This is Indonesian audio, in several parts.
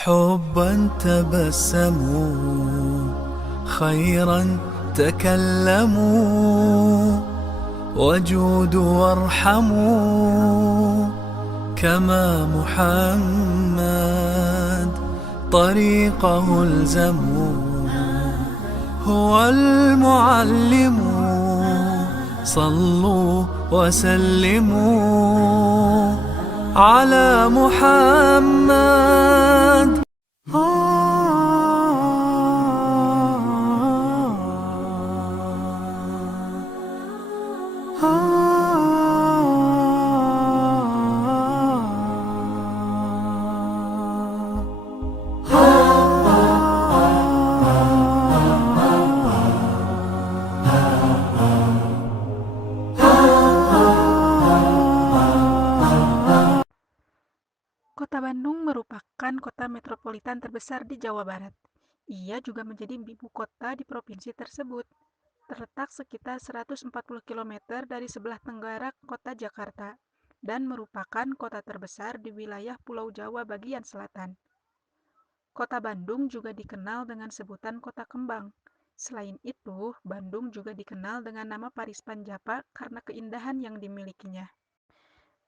حبا تبسموا خيرا تكلموا وجودوا وارحموا كما محمد طريقه الزموا هو المعلم صلوا وسلموا على محمد. Kota Bandung merupakan kota metropolitan terbesar di Jawa Barat. Ia juga menjadi ibu kota di provinsi tersebut. Terletak sekitar 140 km dari sebelah tenggara kota Jakarta dan merupakan kota terbesar di wilayah Pulau Jawa bagian selatan. Kota Bandung juga dikenal dengan sebutan Kota Kembang. Selain itu, Bandung juga dikenal dengan nama Paris Panjapa karena keindahan yang dimilikinya.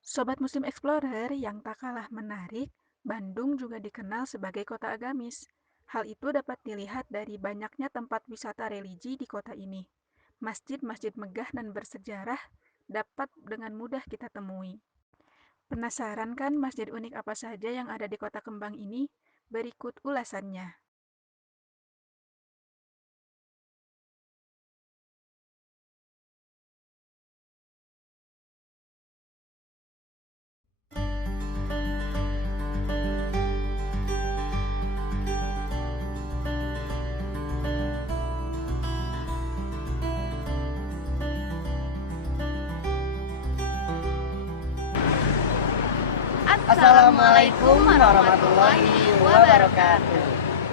Sobat Muslim Explorer yang tak kalah menarik, Bandung juga dikenal sebagai kota agamis. Hal itu dapat dilihat dari banyaknya tempat wisata religi di kota ini. Masjid-masjid megah dan bersejarah dapat dengan mudah kita temui. Penasaran kan masjid unik apa saja yang ada di Kota Kembang ini? Berikut ulasannya. Assalamualaikum warahmatullahi wabarakatuh.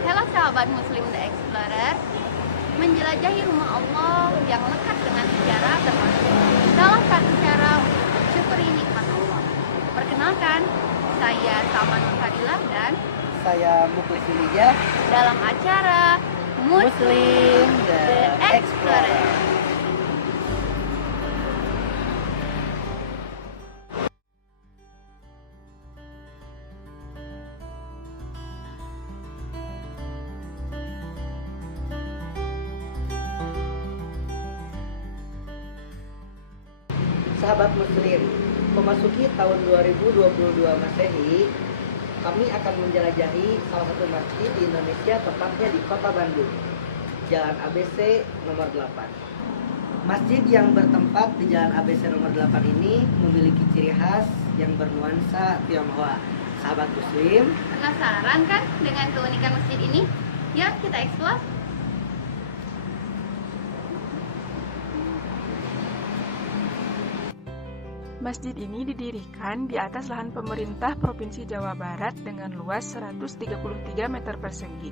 Halo sahabat Muslim The Explorer, menjelajahi rumah Allah yang lekat dengan sejarah termasuk salah satu cara untuk mensyukuri nikmat Allah. Perkenalkan, saya Salman Fadilah dan Saya Muklis Ilija dalam acara Muslim The Explorer. Sahabat Muslim, memasuki tahun 2022 Masehi, kami akan menjelajahi salah satu masjid di Indonesia, tepatnya di Kota Bandung, Jalan ABC nomor 8. Masjid yang bertempat di Jalan ABC nomor 8 ini memiliki ciri khas yang bernuansa Tionghoa. Sahabat Muslim, Penasaran kan dengan keunikan masjid ini? Yuk kita eksplor. Masjid ini didirikan di atas lahan pemerintah Provinsi Jawa Barat dengan luas 133 meter persegi.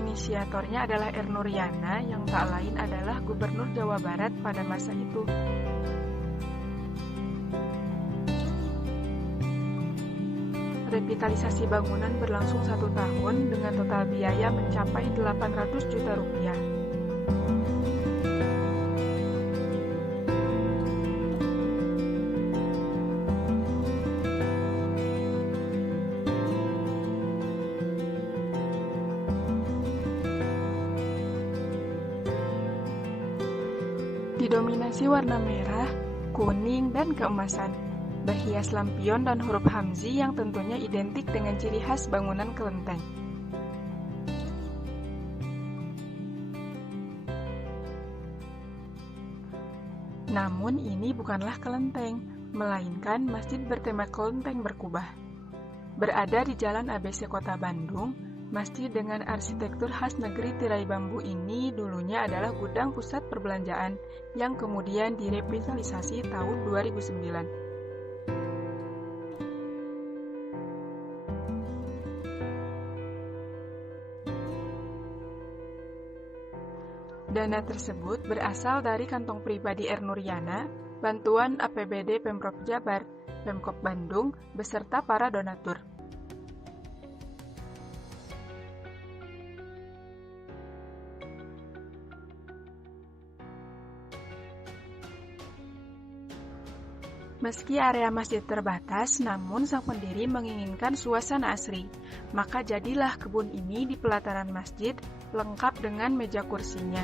Inisiatornya adalah R. Nuryana yang tak lain adalah Gubernur Jawa Barat pada masa itu. Revitalisasi bangunan berlangsung 1 tahun dengan total biaya mencapai 800 juta rupiah. Didominasi warna merah, kuning, dan keemasan. Berhias lampion dan huruf Hamzi yang tentunya identik dengan ciri khas bangunan kelenteng. Namun ini bukanlah kelenteng, melainkan masjid bertema kelenteng berkubah. Berada di Jalan ABC Kota Bandung, masjid dengan arsitektur khas negeri tirai bambu ini dulunya adalah gudang pusat perbelanjaan yang kemudian direvitalisasi tahun 2009. Dana tersebut berasal dari kantong pribadi Ernuriana, bantuan APBD Pemprov Jabar, Pemkop Bandung, beserta para donatur. Meski area masjid terbatas, namun sang pendiri menginginkan suasana asri. Maka jadilah kebun ini di pelataran masjid, lengkap dengan meja kursinya.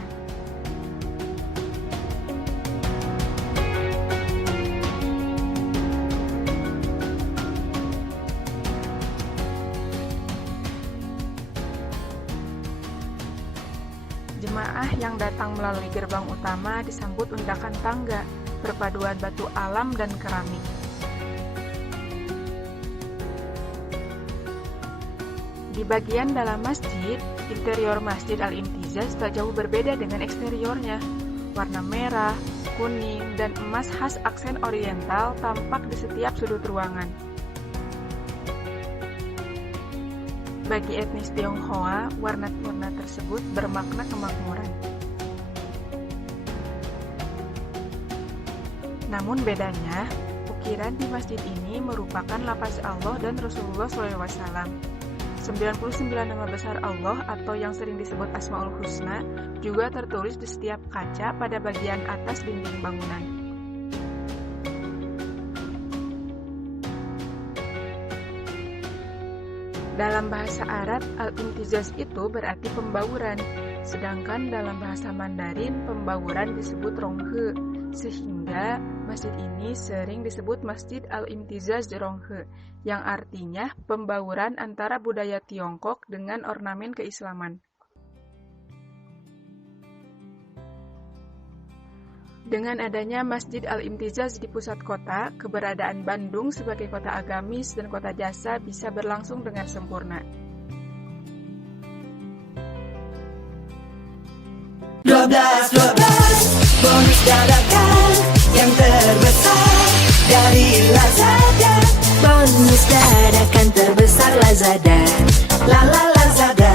Jemaah yang datang melalui gerbang utama disambut undakan tangga, perpaduan batu alam dan keramik. Di bagian dalam masjid, interior Masjid Al-Imtizaz tak jauh berbeda dengan eksteriornya. Warna merah, kuning, dan emas khas aksen oriental tampak di setiap sudut ruangan. Bagi etnis Tionghoa, warna-warna tersebut bermakna kemakmuran. Namun bedanya, ukiran di masjid ini merupakan lafaz Allah dan Rasulullah SAW. 99 nama besar Allah atau yang sering disebut Asmaul Husna juga tertulis di setiap kaca pada bagian atas dinding bangunan. Dalam bahasa Arab, Al-Imtizaz itu berarti pembauran, sedangkan dalam bahasa Mandarin pembauran disebut Ronghe, sehingga masjid ini sering disebut Masjid Al-Imtizaz Ronghe, yang artinya pembauran antara budaya Tiongkok dengan ornamen keislaman. Dengan adanya Masjid Al-Imtizaz di pusat kota, keberadaan Bandung sebagai kota agamis dan kota jasa bisa berlangsung dengan sempurna. 12 bonus dadakan yang terbesar dari Lazada. Bonus dadakan terbesar Lazada. La la Lazada.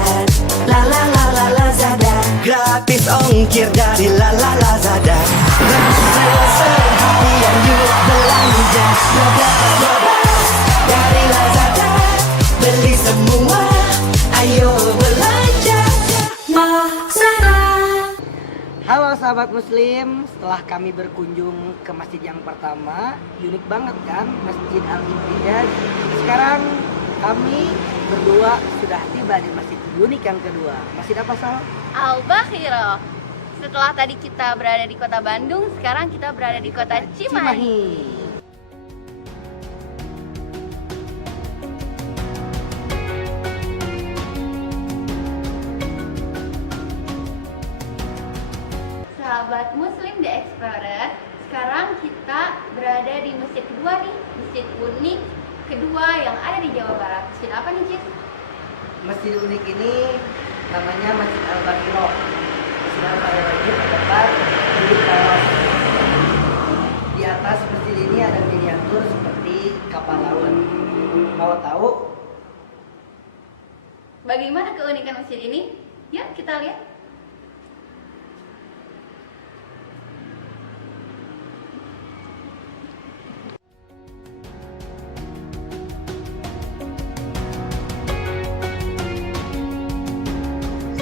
La la la la Lazada. Gratis ongkir dari La la Lazada. Seharian yuk belanja. 12 dari Lazada. Beli semua, ayo belanja. Lazada. Halo sahabat muslim, setelah kami berkunjung ke masjid yang pertama, unik banget kan Masjid Al-Imtizaz. Sekarang kami berdua sudah tiba di masjid unik yang kedua. Masjid apa, Sal? Al-Bakhirah. Setelah tadi kita berada di kota Bandung, sekarang kita berada di kota Cimahi. Sahabat Muslim The Explorer, sekarang kita berada di masjid kedua nih, masjid unik kedua yang ada di Jawa Barat. Masjid apa nih, Cis? Masjid unik ini namanya Masjid Al-Bakhirah. Sedang pada wajib terdapat di polos. Di atas masjid ini ada miniatur seperti kapal laut. Mau tahu? Bagaimana keunikan masjid ini? Yuk kita lihat.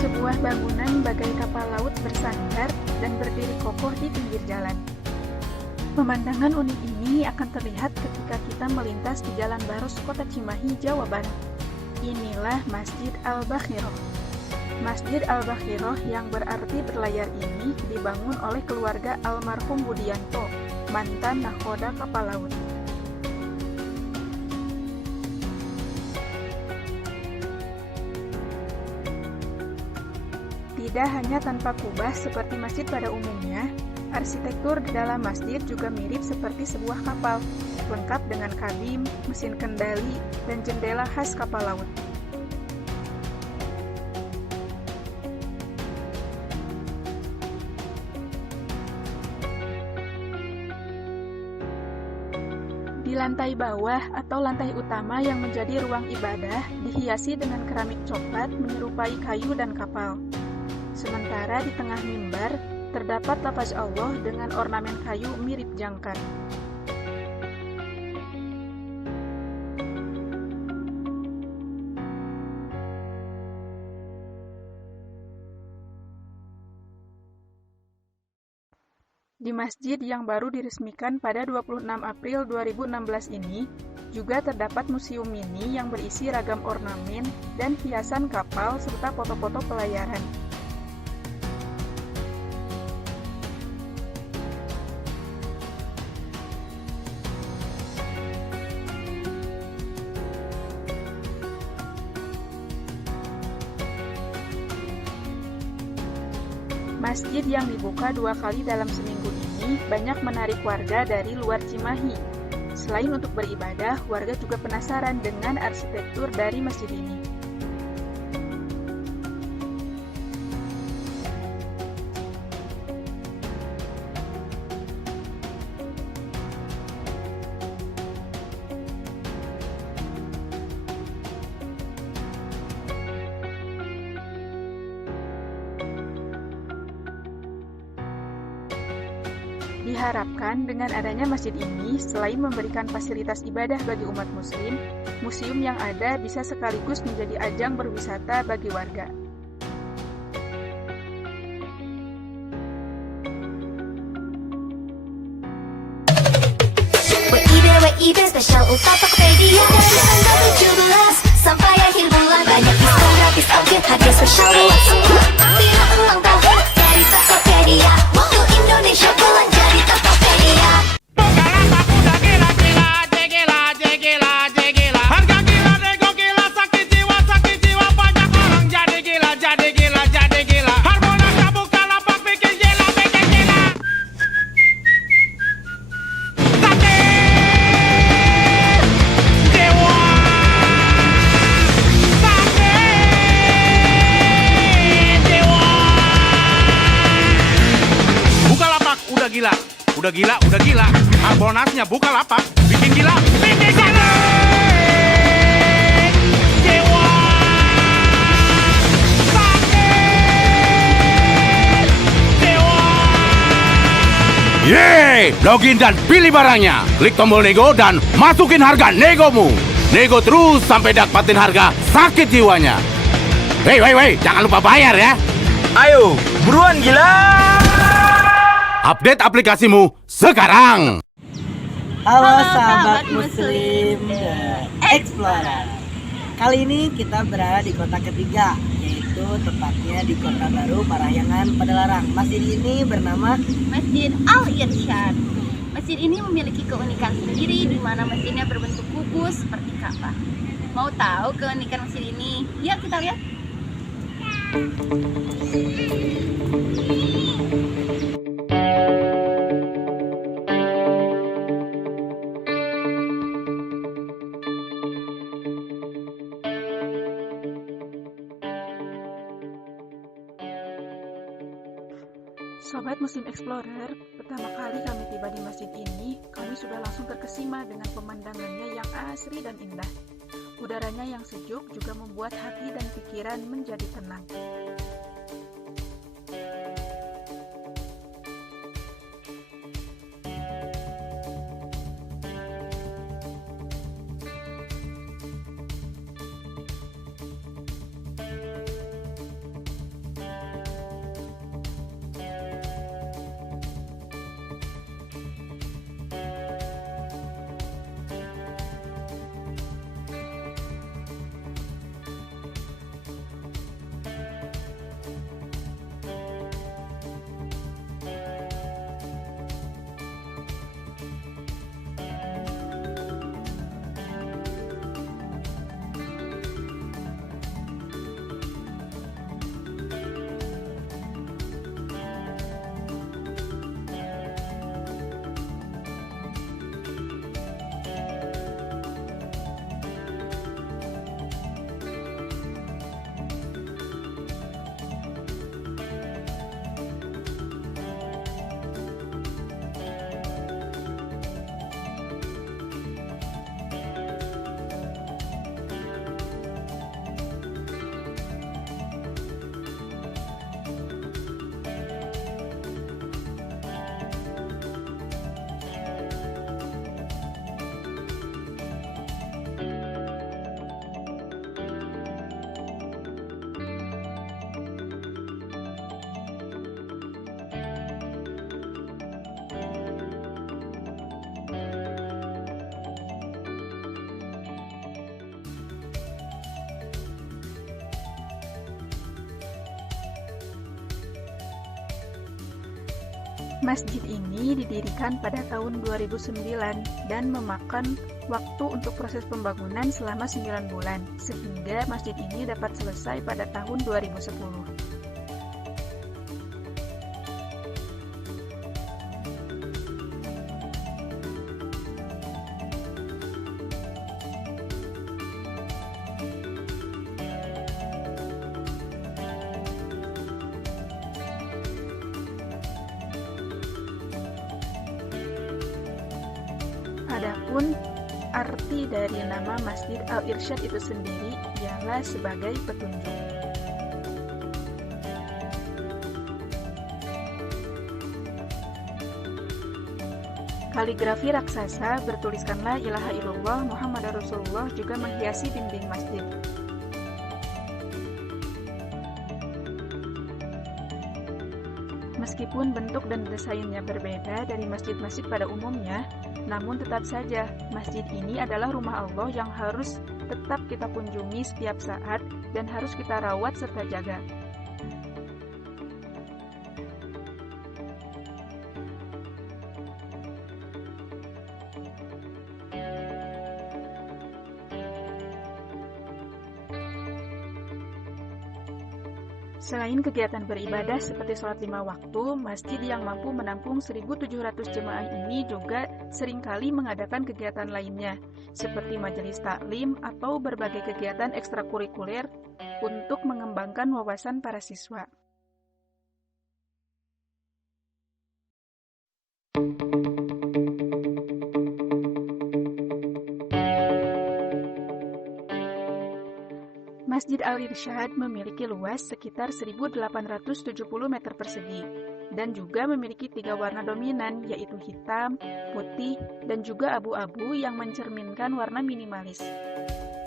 Sebuah bangunan bagai kapal laut bersandar dan berdiri kokoh di pinggir jalan. Pemandangan unik ini akan terlihat ketika kita melintas di Jalan Baros, Kota Cimahi, Jawa Barat. Inilah Masjid Al-Bakhirah. Masjid Al-Bakhirah yang berarti berlayar ini dibangun oleh keluarga almarhum Budianto, mantan nahkoda kapal laut. Tidak hanya tanpa kubah seperti masjid pada umumnya, Arsitektur di dalam masjid juga mirip seperti sebuah kapal, lengkap dengan kabin, mesin kendali, dan jendela khas kapal laut. Di lantai bawah atau lantai utama yang menjadi ruang ibadah dihiasi dengan keramik coklat menyerupai kayu dan kapal. Sementara di tengah mimbar terdapat lafaz Allah dengan ornamen kayu mirip jangkar. Di masjid yang baru diresmikan pada 26 April 2016 ini, juga terdapat museum mini yang berisi ragam ornamen dan hiasan kapal serta foto-foto pelayaran. Masjid yang dibuka 2 kali dalam seminggu ini banyak menarik warga dari luar Cimahi. Selain untuk beribadah, warga juga penasaran dengan arsitektur dari masjid ini. Diharapkan dengan adanya masjid ini, selain memberikan fasilitas ibadah bagi umat muslim, museum yang ada bisa sekaligus menjadi ajang berwisata bagi warga. WIB spesial Ulta Tokopedia dari tanggal 17 sampai akhir bulan. Banyak diskon gratis upgrade harga spesial buat semua. Tidak ulang tahun dari Tokopedia. Waktu Indonesia belanja di Tokopedia. Bukalapak udah gila-gila, jegila, harga gila, nego gila, sakit jiwa, banyak orang jadi gila. Harbolnas Bukalapak bikin gila. Sakit jiwa, Bukalapak udah gila. Harbolnasnya Bukalapak bikin gila. Jiwa, sakit jiwa. Yeay, login dan pilih barangnya. Klik tombol nego dan masukin harga negomu. Nego terus sampai dapatin harga sakit jiwanya. Hei, jangan lupa bayar ya. Ayo, buruan gila! Update aplikasimu sekarang. Halo sahabat muslim The Explorer. Kali ini kita berada di kota ketiga, yaitu tepatnya di Kota Baru Parahyangan Padalarang. Masjid ini bernama Masjid Al-Irsyad. Masjid ini memiliki keunikan sendiri di mana masjidnya berbentuk kubus seperti Ka'bah. Mau tahu keunikan masjid ini? Yuk kita lihat. Sobat Muslim Explorer, pertama kali kami tiba di masjid ini, kami sudah langsung terkesima dengan pemandangannya yang asri dan indah. Udaranya yang sejuk juga membuat hati dan pikiran menjadi tenang. Masjid ini didirikan pada tahun 2009 dan memakan waktu untuk proses pembangunan selama 9 bulan, sehingga masjid ini dapat selesai pada tahun 2010. Adapun arti dari nama Masjid Al-Irsyad itu sendiri ialah sebagai petunjuk. Kaligrafi raksasa bertuliskan La ilaha illallah Muhammadar Rasulullah juga menghiasi dinding masjid. Meskipun bentuk dan desainnya berbeda dari masjid-masjid pada umumnya, namun tetap saja masjid ini adalah rumah Allah yang harus tetap kita kunjungi setiap saat dan harus kita rawat serta jaga. Selain kegiatan beribadah seperti sholat 5 waktu, masjid yang mampu menampung 1.700 jemaah ini juga seringkali mengadakan kegiatan lainnya, seperti majelis taklim atau berbagai kegiatan ekstrakurikuler untuk mengembangkan wawasan para siswa. Masjid Al-Irsyad memiliki luas sekitar 1.870 meter persegi dan juga memiliki 3 warna dominan, yaitu hitam, putih, dan juga abu-abu yang mencerminkan warna minimalis.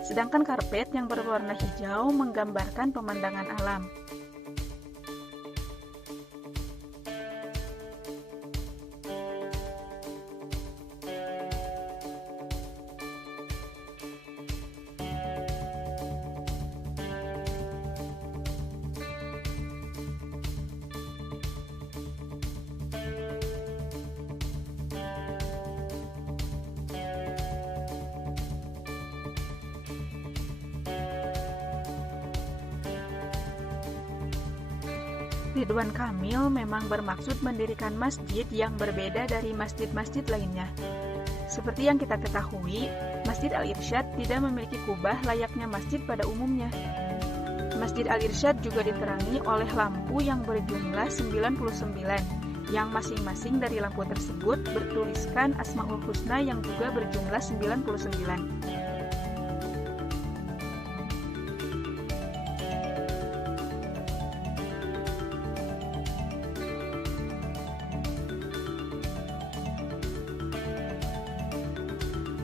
Sedangkan karpet yang berwarna hijau menggambarkan pemandangan alam. Ridwan Kamil memang bermaksud mendirikan masjid yang berbeda dari masjid-masjid lainnya. Seperti yang kita ketahui, Masjid Al-Irsyad tidak memiliki kubah layaknya masjid pada umumnya. Masjid Al-Irsyad juga diterangi oleh lampu yang berjumlah 99, yang masing-masing dari lampu tersebut bertuliskan Asmaul Husna yang juga berjumlah 99.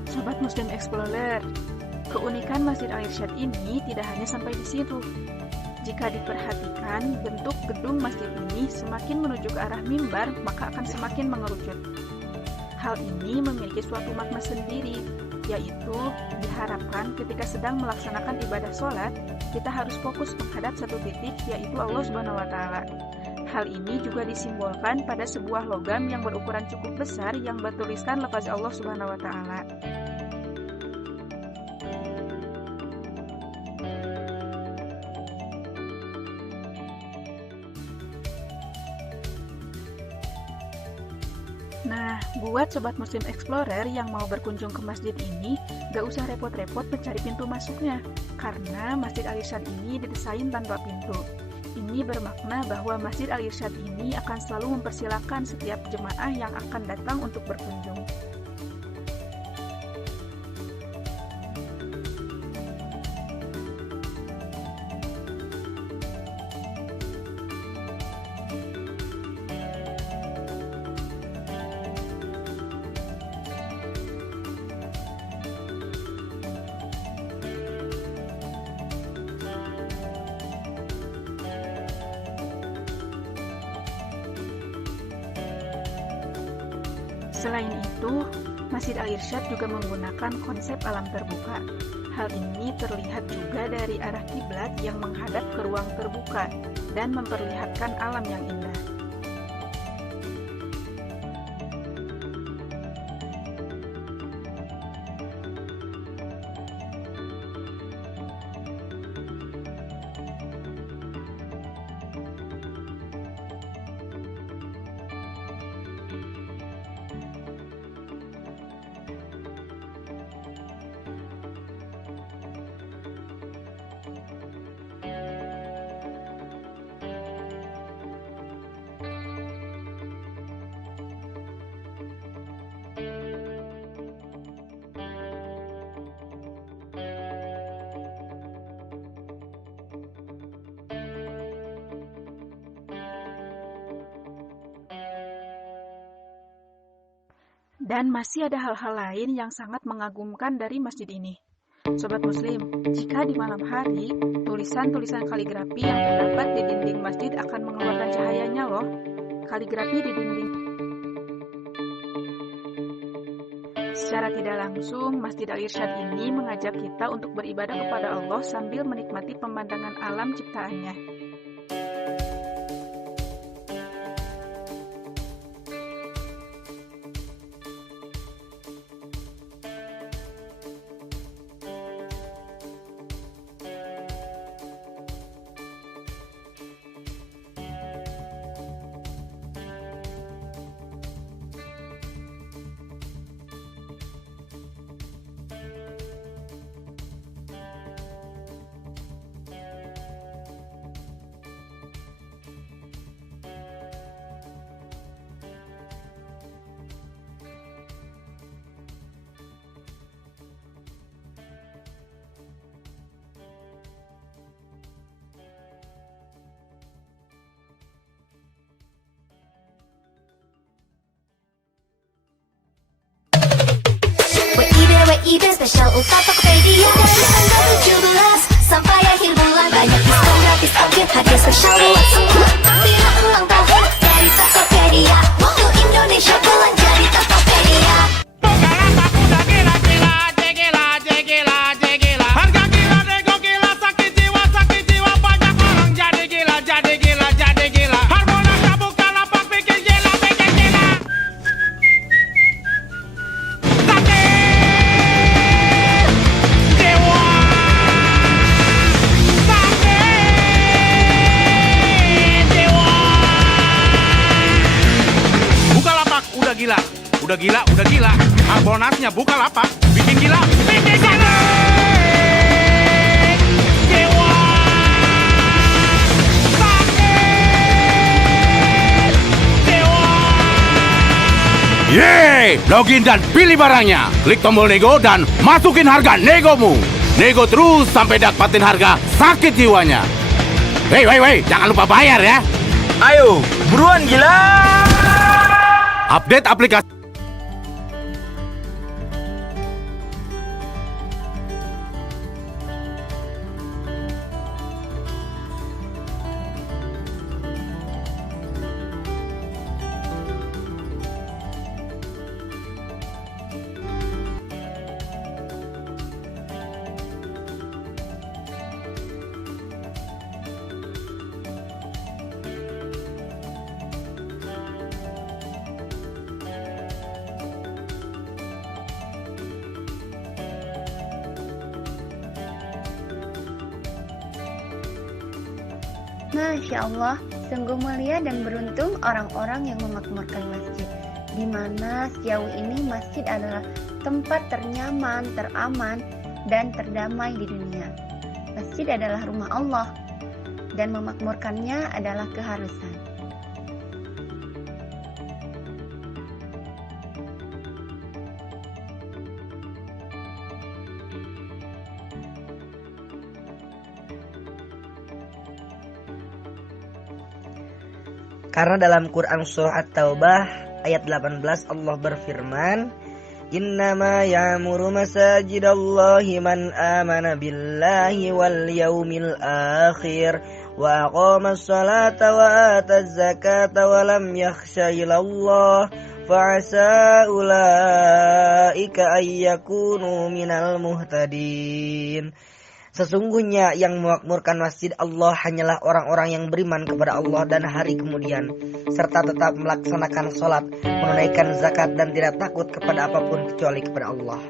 Sobat Muslim Explorer, keunikan Masjid Al-Irsyad ini tidak hanya sampai di situ. Jika diperhatikan, bentuk gedung masjid ini semakin menuju ke arah mimbar, maka akan semakin mengerucut. Hal ini memiliki suatu makna sendiri, yaitu diharapkan ketika sedang melaksanakan ibadah sholat, kita harus fokus menghadap satu titik, yaitu Allah Subhanahu wa Ta'ala. Hal ini juga disimbolkan pada sebuah logam yang berukuran cukup besar yang bertuliskan lafaz Allah Subhanahu wa Ta'ala. Nah, buat Sobat Muslim Explorer yang mau berkunjung ke masjid ini, gak usah repot-repot mencari pintu masuknya, karena Masjid Al-Irsyad ini didesain tanpa pintu. Ini bermakna bahwa Masjid Al-Irsyad ini akan selalu mempersilahkan setiap jemaah yang akan datang untuk berkunjung. Selain itu, Masjid Al-Irsyad juga menggunakan konsep alam terbuka. Hal ini terlihat juga dari arah kiblat yang menghadap ke ruang terbuka dan memperlihatkan alam yang indah. Dan masih ada hal-hal lain yang sangat mengagumkan dari masjid ini. Sobat Muslim, jika di malam hari, tulisan-tulisan kaligrafi yang terdapat di dinding masjid akan mengeluarkan cahayanya loh. Kaligrafi di dinding. Secara tidak langsung, Masjid Al-Irsyad ini mengajak kita untuk beribadah kepada Allah sambil menikmati pemandangan alam ciptaannya. WIB spesial Ulta Tokopedia dari tanggal 17 sampai akhir bulan. Banyak diskon gratis ongkir, hadiah spesial buat semua. Ambillah ulang tahun dari Tokopedia. Waktu Indonesia belanja di Tokopedia. Bukalapak udah gila-gila, jegila, harga gila, nego gila, sakit jiwa, banyak orang jadi gila. Harbolnas Bukalapak bikin gila. Bukalapak udah gila. Harbolnasnya Bukalapak bikin gila. Jiwa. Sakit. Jiwa. Yeay, login dan pilih barangnya. Klik tombol nego dan masukin harga negomu. Nego terus sampai dapatin harga sakit jiwanya. Wei, jangan lupa bayar ya. Ayo, buruan gila. Update aplikasi. Masya Allah, sungguh mulia dan beruntung orang-orang yang memakmurkan masjid, di mana sejauh ini masjid adalah tempat ternyaman, teraman, dan terdamai di dunia. Masjid adalah rumah Allah, dan memakmurkannya adalah keharusan. Karena dalam Quran surah At-Taubah ayat 18 Allah berfirman, Innama ya'muru masajidallahi man amana billahi wal yawmil akhir wa aqamas salata wa ataz zakata wa lam yakhsha ilallah fa'asa ulaika ayyakunu minal muhtadin. Sesungguhnya yang memakmurkan masjid Allah hanyalah orang-orang yang beriman kepada Allah dan hari kemudian, serta tetap melaksanakan sholat, menunaikan zakat dan tidak takut kepada apapun kecuali kepada Allah.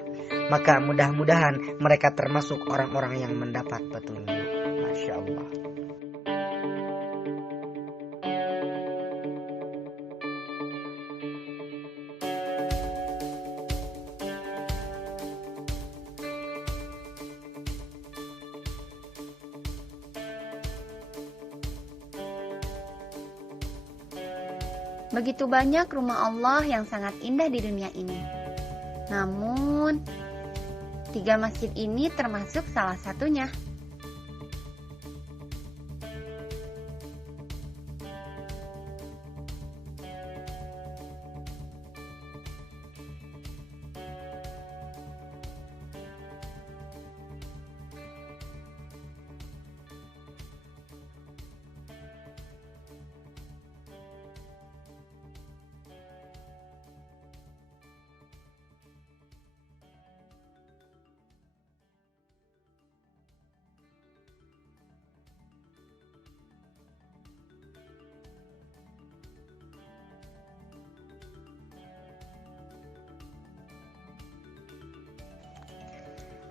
Maka mudah-mudahan mereka termasuk orang-orang yang mendapat petunjuk. Masya Allah. Begitu banyak rumah Allah yang sangat indah di dunia ini. Namun, 3 masjid ini termasuk salah satunya.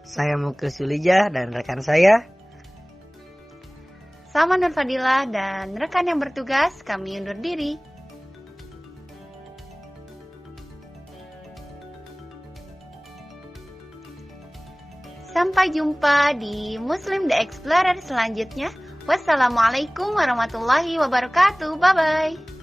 Saya Muklis Yulijah dan rekan saya. Sama Nur Fadilah dan rekan yang bertugas, kami undur diri. Sampai jumpa di Muslim The Explorer selanjutnya. Wassalamualaikum warahmatullahi wabarakatuh. Bye-bye.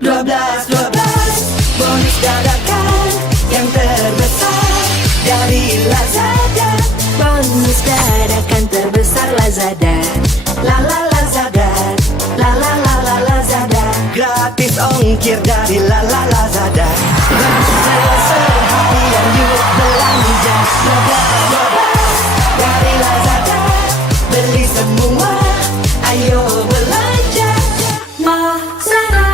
Dua belas bonus dadakan yang terbesar dari Lazada. Bonus dadakan terbesar Lazada. La la Lazada, la la la la Lazada. Gratis ongkir dari Lazada. Seharian yuk belanja. 12 dari Lazada. Beli semua, ayo belanja. Lazada.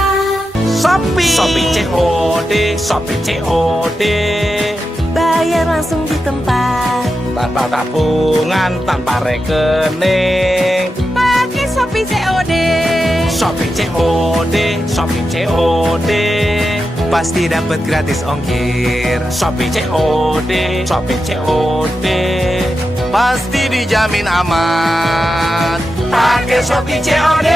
Shopee COD, Shopee COD. Bayar langsung di tempat. Tanpa tabungan, tanpa rekening. Pakai Shopee COD. Shopee COD, Shopee COD. Pasti dapat gratis ongkir. Shopee COD, Shopee COD. Pasti dijamin aman. Pakai Shopee COD.